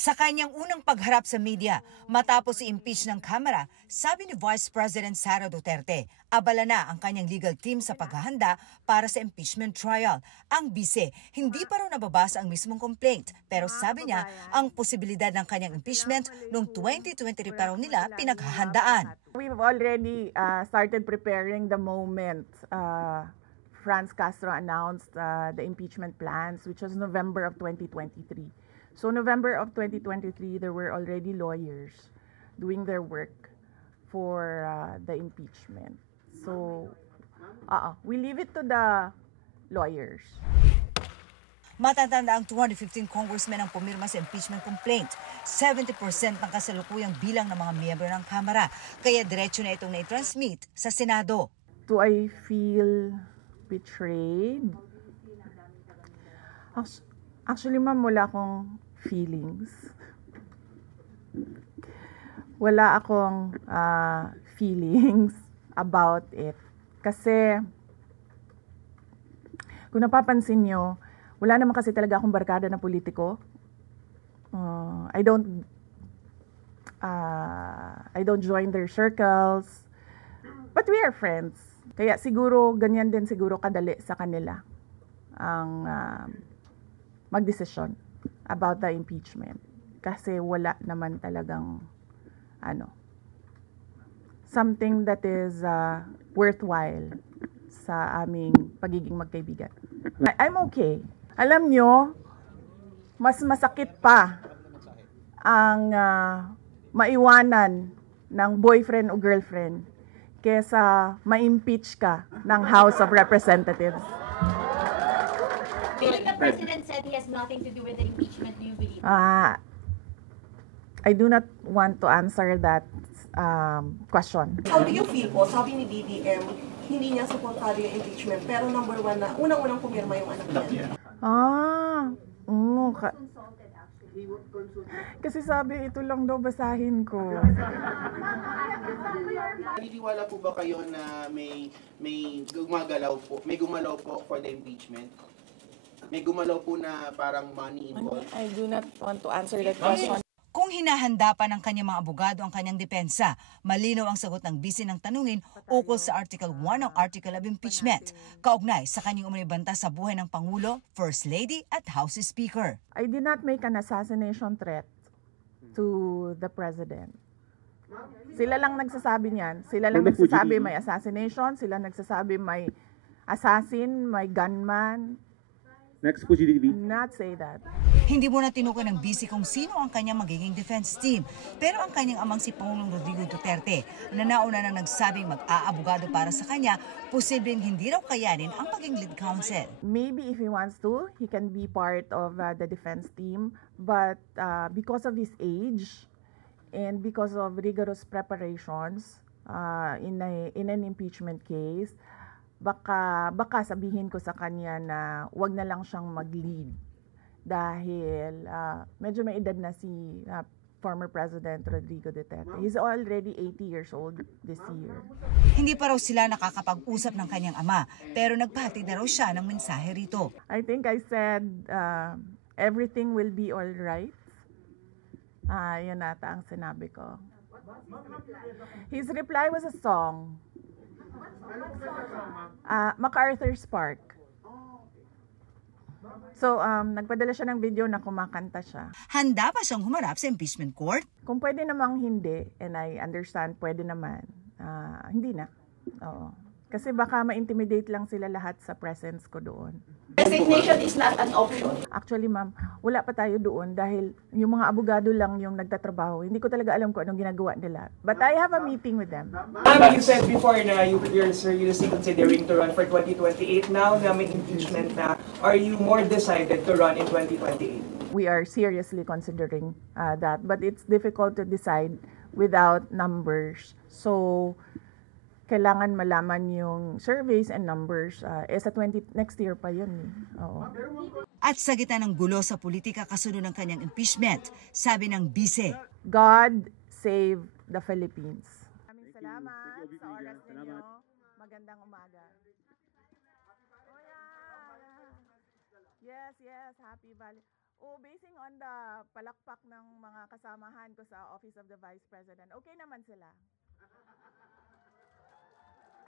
Sa kanyang unang pagharap sa media, matapos i-impeach ng Kamara, sabi ni Vice President Sara Duterte, abala na ang kanyang legal team sa paghahanda para sa impeachment trial. Ang bise, hindi pa raw nababasa ang mismong complaint, pero sabi niya, ang posibilidad ng kanyang impeachment noong 2023 pa raw nila pinaghahandaan. We've already started preparing the moment Franz Castro announced the impeachment plans, which was November of 2023. So November of 2023, there were already lawyers doing their work for the impeachment. So we leave it to the lawyers. Matatanda ang 215 congressmen ang pumirma sa impeachment complaint. 70% ng kasalukuyang bilang ng mga miyembro ng Kamara. Kaya diretso na itong na-transmit sa Senado. Do I feel betrayed? Actually, ma'am, wala akong feelings. Wala akong feelings about it. Kasi, kung napapansin nyo, wala naman kasi talaga akong barkada na politiko. I don't join their circles. But we are friends. Kaya siguro, ganyan din siguro kadali sa kanila ang magdesisyon about the impeachment. Kasi wala naman talagang something that is worthwhile sa aming pagiging magkaibigan. I'm okay. Alam nyo, mas masakit pa ang maiwanan ng boyfriend o girlfriend kesa ma-impeach ka ng House of Representatives. The President said he has nothing to do with the impeachment. Do you believe? I do not want to answer that question. How do you feel po? Sabi ni BBM, hindi niya supportado yung impeachment, pero number one na, unang-unang pumirma yung anak niya. Kasi sabi, ito lang daw basahin ko. Naniniwala po ba kayo na may gumalaw po for the impeachment? May gumalaw po na parang money involved? I do not want to answer that question. Kung hinahanda pa ng kanyang mga abogado ang kanyang depensa, malinaw ang sagot ng bise ng tanungin ukol sa Article 1 ng Article of Impeachment, kaugnay sa kanyang umanibanta sa buhay ng Pangulo, First Lady at House Speaker. I did not make an assassination threat to the President. Sila lang nagsasabi niyan. Sila lang nagsasabi may assassination, sila nagsasabi may assassin, may gunman. Next po, GDB. Not say that. Hindi mo na tinukoy ng bise kung sino ang kanyang magiging defense team. Pero ang kanyang amang si Pangulong Rodrigo Duterte na nauna nang nagsabing mag-aabogado para sa kanya, posibleng hindi raw kayanin ang maging lead counsel. Maybe if he wants to, he can be part of the defense team. But because of his age and because of rigorous preparations in an impeachment case, baka sabihin ko sa kanya na wag na lang siyang mag-lead dahil medyo may edad na si former President Rodrigo Duterte. He's already 80 years old this year. Hindi pa raw sila nakakapag-usap ng kanyang ama, pero nagpahatid na raw siya ng mensahe rito. I think I said everything will be all right. Yun ata ang sinabi ko. His reply was a song. MacArthur's Park. So, nagpadala siya ng video na kumakanta siya. Handa pa siyang humarap sa impeachment court? Kung pwede namang hindi, and I understand, pwede naman, hindi na. Oo. Kasi baka ma-intimidate lang sila lahat sa presence ko doon. Resignation is not an option. Actually, ma'am, wala pa tayo doon dahil yung mga abogado lang yung nagtatrabaho. Hindi ko talaga alam kung anong ginagawa nila. But I have a meeting with them. Ma'am, you said before na you're seriously considering to run for 2028. Now na may impeachment na, are you more decided to run in 2028? We are seriously considering that. But it's difficult to decide without numbers. So, kailangan malaman yung surveys and numbers. Sa next year pa yun. Oo. At sa gitna ng gulo sa politika kasunod ng kanyang impeachment, sabi ng bise, God save the Philippines. Maraming salamat sa oras ninyo. Magandang umaga. Oh, yeah. Yes, happy Valley. basing on the palakpak ng mga kasamahan ko sa Office of the Vice President, okay naman sila.